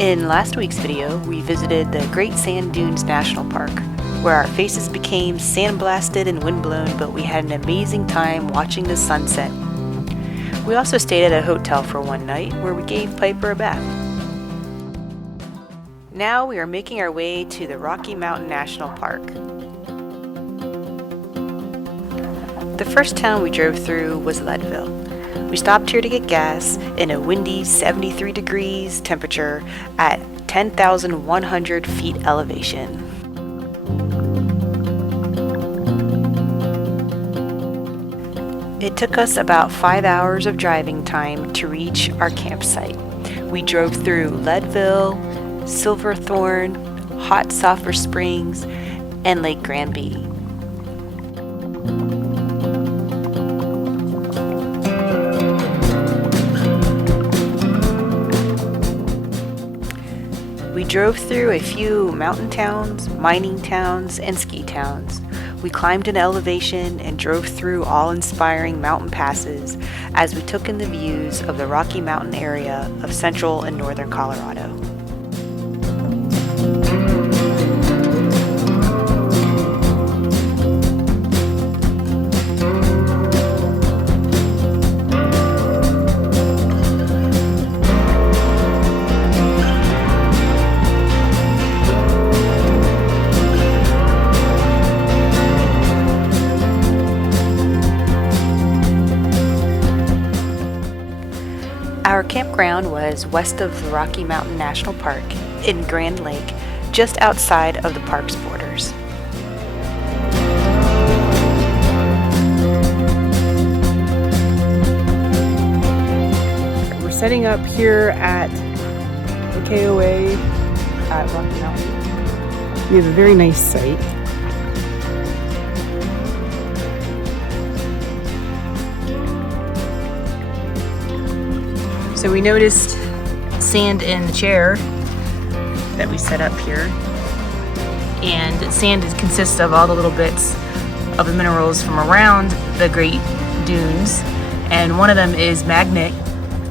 In last week's video, we visited the Great Sand Dunes National Park, where our faces became sandblasted and windblown, but we had an amazing time watching the sunset. We also stayed at a hotel for one night, where we gave Piper a bath. Now we are making our way to the Rocky Mountain National Park. The first town we drove through was Leadville. We stopped here to get gas in a windy 73 degrees temperature at 10,100 feet elevation. It took us about 5 hours of driving time to reach our campsite. We drove through Leadville, Silverthorne, Hot Sulphur Springs, and Lake Granby. We drove through a few mountain towns, mining towns, and ski towns. We climbed an elevation and drove through awe-inspiring mountain passes as we took in the views of the Rocky Mountain area of central and northern Colorado. Our campground was west of the Rocky Mountain National Park in Grand Lake, just outside of the park's borders. We're setting up here at the KOA at Rocky Mountain. We have a very nice site. So we noticed sand in the chair that we set up here, and sand consists of all the little bits of the minerals from around the Great Dunes, and one of them is magnet,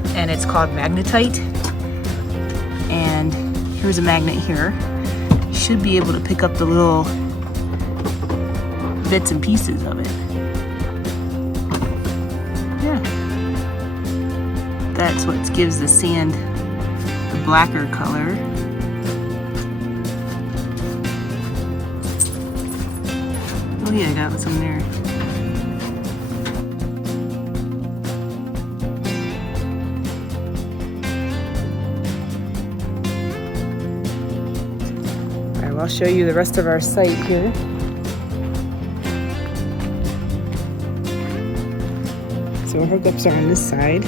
and it's called magnetite. And here's a magnet here. You should be able to pick up the little bits and pieces of it. That's what gives the sand the blacker color. Oh yeah, I got some there. Alright, well, I'll show you the rest of our site here. So our hookups are on this side.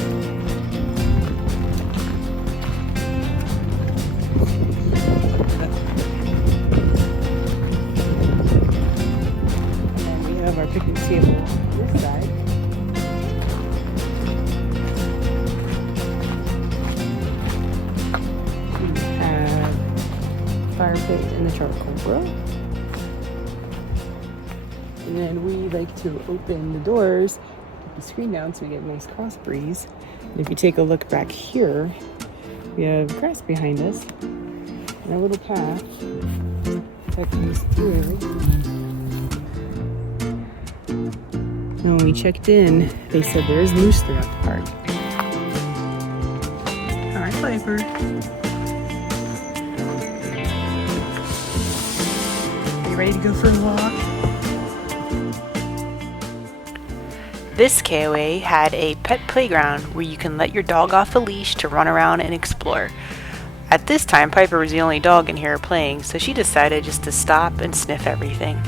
Our picnic table on this side. We have fire pit and the charcoal grill. And then we like to open the doors, put the screen down so we get a nice cross breeze. And if you take a look back here, we have grass behind us and a little path that comes through. And when we checked in, they said there is moose throughout the park. All right, Piper. Are you ready to go for a walk? This KOA had a pet playground where you can let your dog off the leash to run around and explore. At this time, Piper was the only dog in here playing, so she decided just to stop and sniff everything.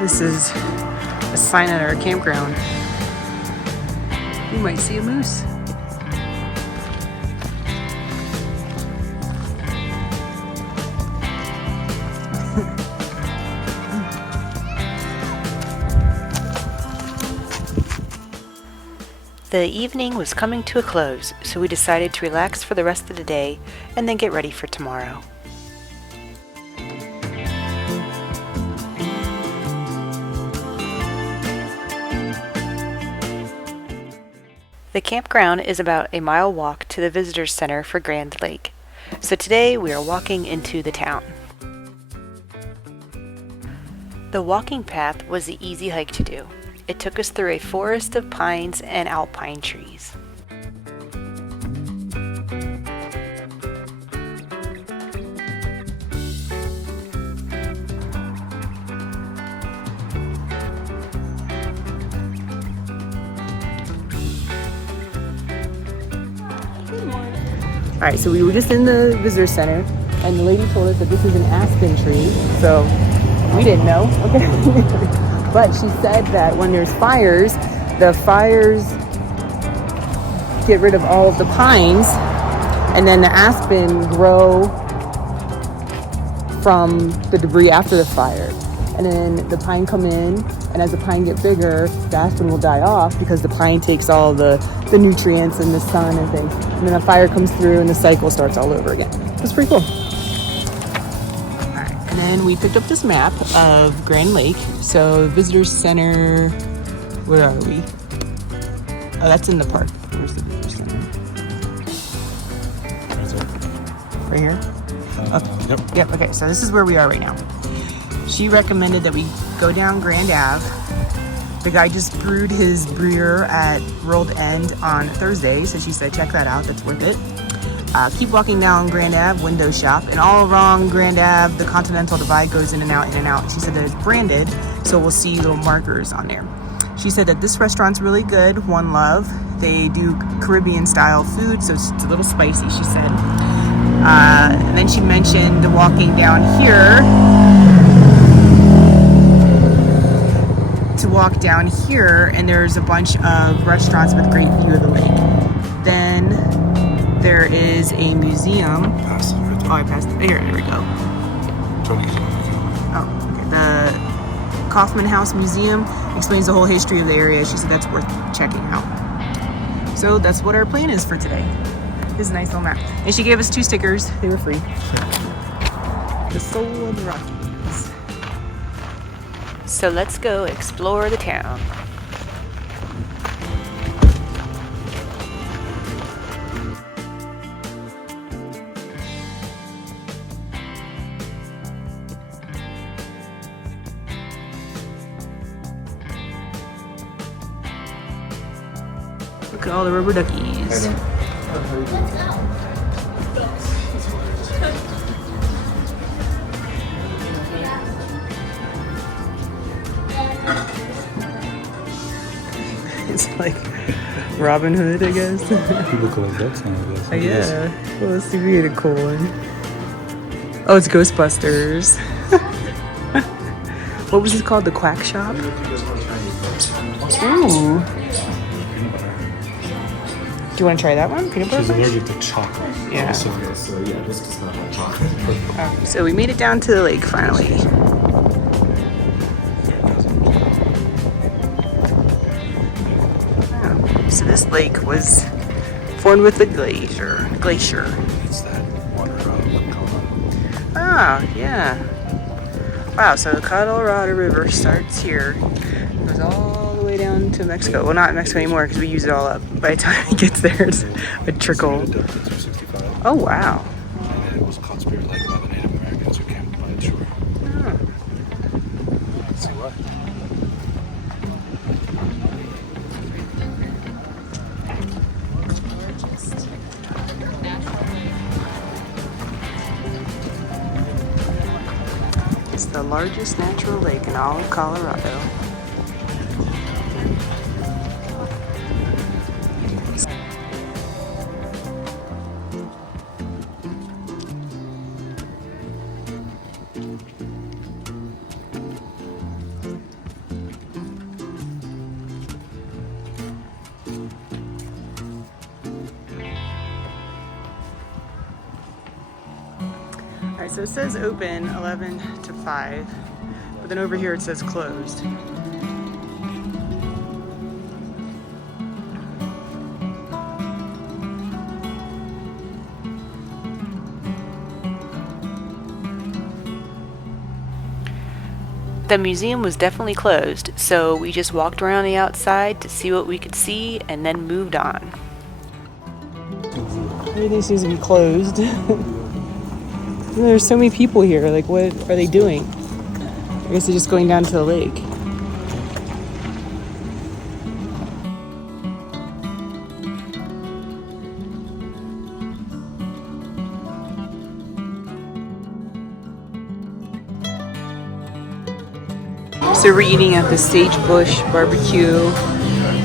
This is a sign at our campground. You might see a moose. The evening was coming to a close, so we decided to relax for the rest of the day and then get ready for tomorrow. The campground is about a mile walk to the visitor center for Grand Lake. So today we are walking into the town. The walking path was the easy hike to do. It took us through a forest of pines and alpine trees. Alright, so we were just in the visitor center and the lady told us that this is an aspen tree, so we didn't know, okay? But she said that when there's fires, the fires get rid of all of the pines and then the aspen grow from the debris after the fire. And then the pine come in, and as the pine get bigger, the aspen will die off because the pine takes all the nutrients and the sun and things. And then the fire comes through and the cycle starts all over again. It's pretty cool. Alright, and then we picked up this map of Grand Lake. So visitor center, where are we? Oh, that's in the park. Where's the visitor center? Right here? Okay. Yep, okay, so this is where we are right now. She recommended that we go down Grand Ave. The guy just brewed his brewer at World End on Thursday, so she said check that out, that's worth it. Keep walking down Grand Ave, window shop, and all along Grand Ave, the Continental Divide goes in and out, in and out. She said that it's branded, so we'll see little markers on there. She said that this restaurant's really good, One Love. They do Caribbean style food, so it's a little spicy, she said. And then she mentioned walking down here, to walk down here, and there's a bunch of restaurants with great view of the lake. Then there is a museum. Oh, I passed it. Here we go. Oh, okay. The Kaufman House Museum explains the whole history of the area. She said that's worth checking out. So that's what our plan is for today. This is a nice little map. And she gave us 2 stickers. They were free. The Soul of the Rockies. So let's go explore the town. Look at all the rubber duckies. It's like Robin Hood, I guess. People collect ducks nowadays. Yeah. Well, let's see if we get a cool one. Oh, it's Ghostbusters. What was it called? The Quack Shop? Ooh. Do you want to try that one? Peanut butter? She's allergic to chocolate. Yeah. So yeah, this does not have chocolate. So we made it down to the lake finally. So this lake was formed with the glacier. It's that water out of Colorado. Ah, yeah. Wow, so the Colorado River starts here, goes all the way down to Mexico. Well, not Mexico anymore because we use it all up. By the time it gets there, it's a trickle. Oh, wow. And then it was caught spirit like by the Native Americans who camped by its shore. Oh. Let's see what. It's the largest natural lake in all of Colorado. Alright, so it says open 11 to 5, but then over here it says closed. The museum was definitely closed, so we just walked around the outside to see what we could see and then moved on. Everything seems to be closed. There's so many people here. Like, what are they doing? I guess they're just going down to the lake. So we're eating at the Sagebush Barbecue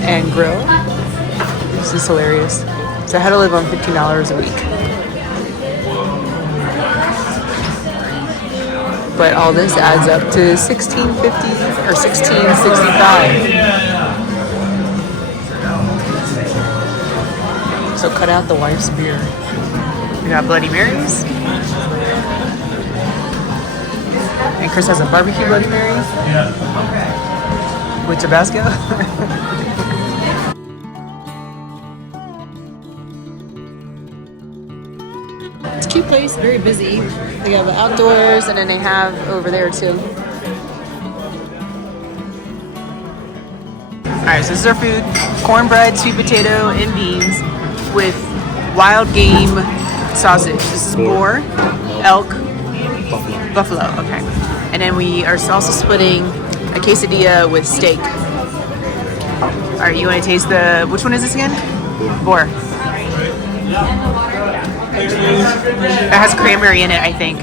and Grill. This is hilarious. So I had to live on $15 a week. But all this adds up to $16.50 or $16.65. So cut out the wife's beer. We got Bloody Marys. And Chris has a barbecue Bloody Mary. With Tabasco. It's a cute place, very busy. They have outdoors and then they have over there too. Alright, so this is our food. Cornbread, sweet potato, and beans with wild game sausage. This is boar, elk, buffalo, okay. And then we are also splitting a quesadilla with steak. Alright, you want to taste the, which one is this again? Boar. It has cranberry in it, I think.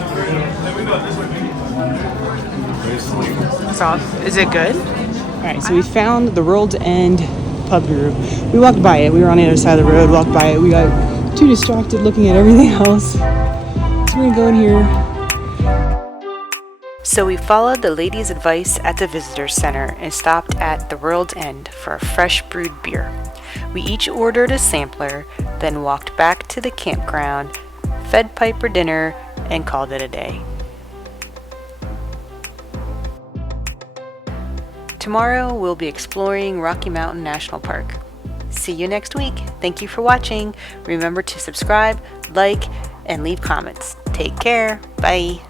Soft. Is it good? Alright, so we found the World's End pub group. We walked by it. We were on the other side of the road, walked by it. We got too distracted looking at everything else. So we're gonna go in here. So we followed the ladies' advice at the visitor center and stopped at the World's End for a fresh brewed beer. We each ordered a sampler, then walked back to the campground, fed Piper dinner, and called it a day. Tomorrow we'll be exploring Rocky Mountain National Park. See you next week. Thank you for watching. Remember to subscribe, like, and leave comments. Take care. Bye.